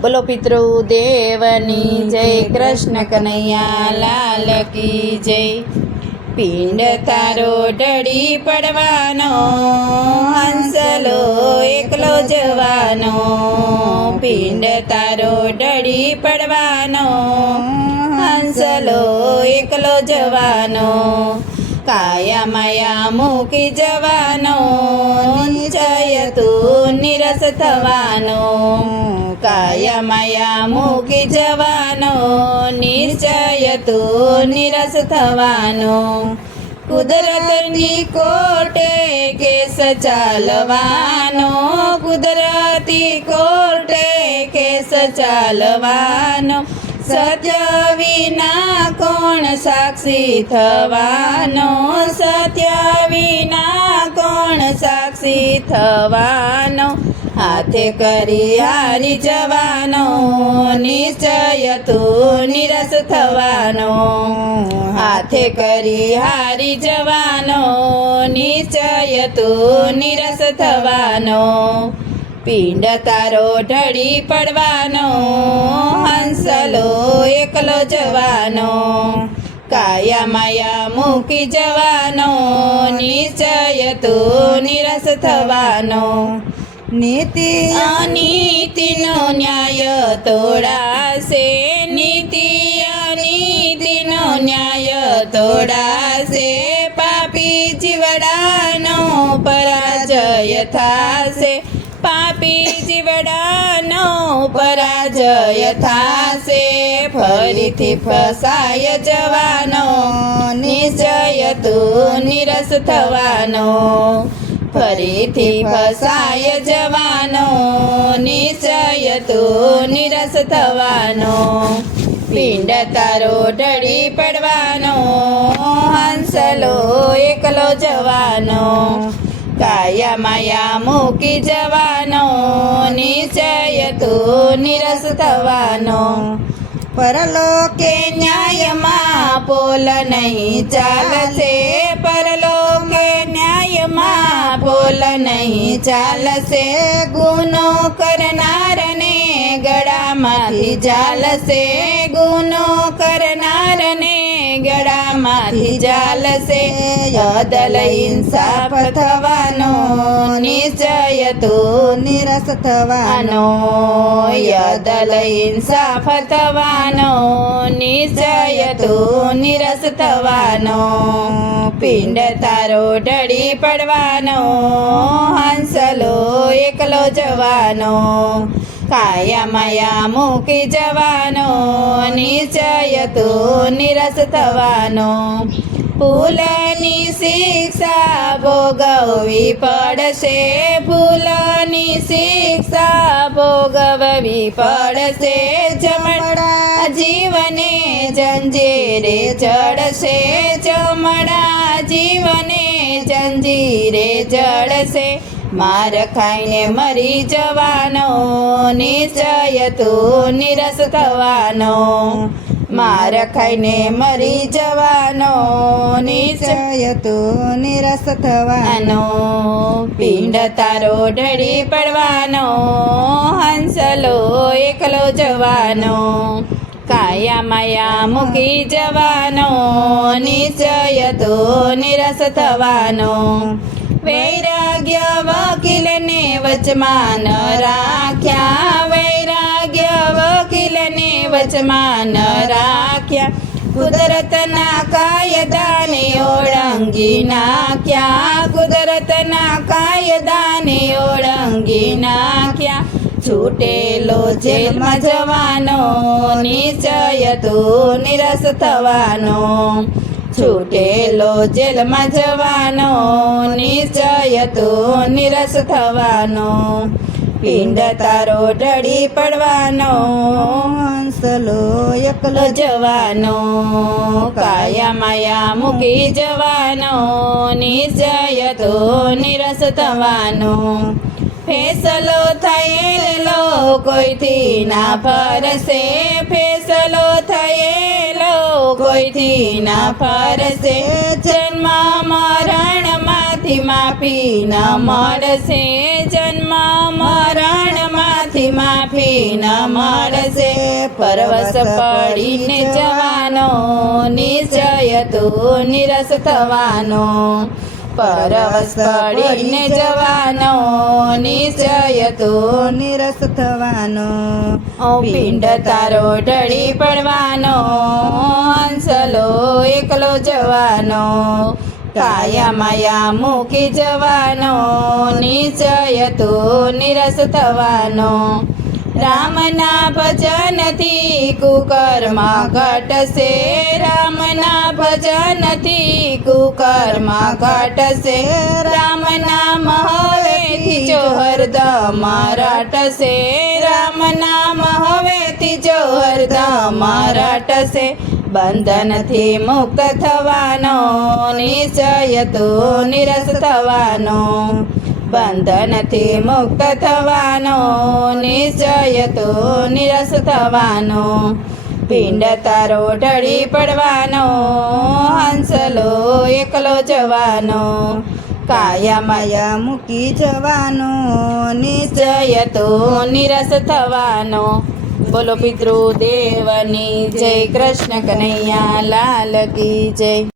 બોલો પિતૃદેવની જય, કૃષ્ણ કનૈયા લાલ કી જય. પિંડ તારો ઢળી પડવાનો, હંસલો એકલો જવાનો. પિંડ તારો ઢળી પડવાનો, હંસલો એકલો જવાનો. કાયા માયા મૂકી જવાનો, નિશ્ચય તું નિરસ થવાનો. કાયા માયા મૂકી જવાનો, નિશ્ચય તું નિરસ થવાનો. કુદરતની કોર્ટે કેસ ચાલવાનો, કુદરતી કોર્ટે કેસ ચાલવાનો. સત્ય વિના કોણ સાક્ષી થવાનો, સત્ય વિના કોણ સાક્ષી થવાનો. હાથે કરી હારી જવાનો, નિશ્ચય તું નિરસ થવાનો. હાથે કરી હારી જવાનો, નિશ્ચય તું નિરસ થવાનો. પિંડ તારો ઢળી પડવાનો, હંસલો એકલો જવાનો. કાયા માયા મૂકી જવાનો, નિશ્ચય તું નિરસ થવાનો. નીતિ અનીતિનો ન્યાય તોડાશે, નીતિ અનીતિનો ન્યાય તોડાશે. પાપી જીવડાનો પરાજય થાશે, પાપી જીવડાનો પરાજય થાશે. ફરીથી ફસાય જવાનો, નિશ્ચય તું નિરસ થવાનો. ફરીથી ફસાય જવાનો, નિશ્ચય તું નિરસ થવાનો. પિંડ તારો ઢળી પડવાનો, હંસલો એકલો જવાનો. કાયા માયા મૂકી જવાનો, નિશ્ચય તું નિરસ થવાનો. પરલોકે ન્યાયમાં પોલ નહીં ચાલશે, પરલોકે ન્યાયમાં પોલ નહીં ચાલશે. ગુનો કરનારને ગળામાંથી ચાલશે, ગુનો કરનારને ગળામાંથી ચાલશે. અદલ ઇન્સાફ થવાનો, નિશ્ચય તું નિરસ થવાનો. અદલ ઇન્સાફ થવાનો, નિશ્ચય તું નિરસ થવાનો. પિંડ તારો ઢળી પડવાનો, હંસલો એકલો જવાનો. કાયા માયા મૂકી જવાનો, નિશ્ચય તું નિરસ થવાનો. ભૂલની શિક્ષા ભોગવવી પડશે, ભૂલની શિક્ષા ભોગવવી પડશે. જમણા જીવને જંજીરે ચડશે, જમણા જીવને જંજીરે ચડશે. માર ખાઈને મરી જવાનો, નિશ્ચય તું નિરસ થવાનો. માર ખાઈને મરી જવાનો, નિશ્ચય તું નિરસ થવાનો. પિંડ તારો ઢળી પડવાનો, હંસલો એકલો જવાનો. કાયા માયા મૂકી જવાનો, નિશ્ચય તું નિરસ થવાનો. વૈરાગ્ય વકીલને વચમાં ન રાખ્યા, વૈરાગ્ય વકીલને વચમાં ન રાખ્યા. કુદરતના કાયદાને ઓળંગી નાખ્યા, કુદરતના કાયદાને ઓળંગી નાખ્યા. છૂટેલો જેલમાં જવાનો, નિશ્ચય તું નિરસ થવાનો. છૂટેલો જેલમાં જવાનો, નિશ્ચય તું નિરસ થવાનો. પિંડ તારો ઢળી પડવાનો, હંસલો એકલો જવાનો. કાયા માયા મૂકી જવાનો, નિશ્ચય તું નિરસ થવાનો. ફેસલો થયેલો કોઈથી ના ફરશે, ફેસલો થયેલો કોઈથી ના ફરશે. જન્મ મરણમાંથી માફી ન મળશે, જન્મ મરણમાંથી ત્યાંથી માફી ન મળશે પરવશ પડીને જવાનો નિશ્ચય તું નિરસ થવાનો પરવશ પડીને જવાનો નિશ્ચય તું નિરસ થવાનો પિંડ તારો ઢળી પડવાનો હંસલો એકલો જવાનો કાયા માયા મૂકી જવાનો નિશ્ચય તું નિરસ થવાનો રામના ભજનથી કુકર્મ ઘટશે રામના ભજનથી કુકર્મ ઘટશે રામના હવેથી જો હરદમ રટશે રામના હવેથી જો હરદમ રટશે બંધનથી મુક્ત થવાનો નિશ્ચય તું નિરસ થવાનો બંધનથી મુક્ત થવાનો નિશ્ચય તું નિરસ થવાનો પિંડ તારો ઢળી પડવાનો હંસલો એકલો જવાનો કાયા માયા મૂકી જવાનો નિશ્ચય તું નિરસ થવાનો બોલો પિતૃદેવની જય કૃષ્ણ કનૈયા લાલ કી જય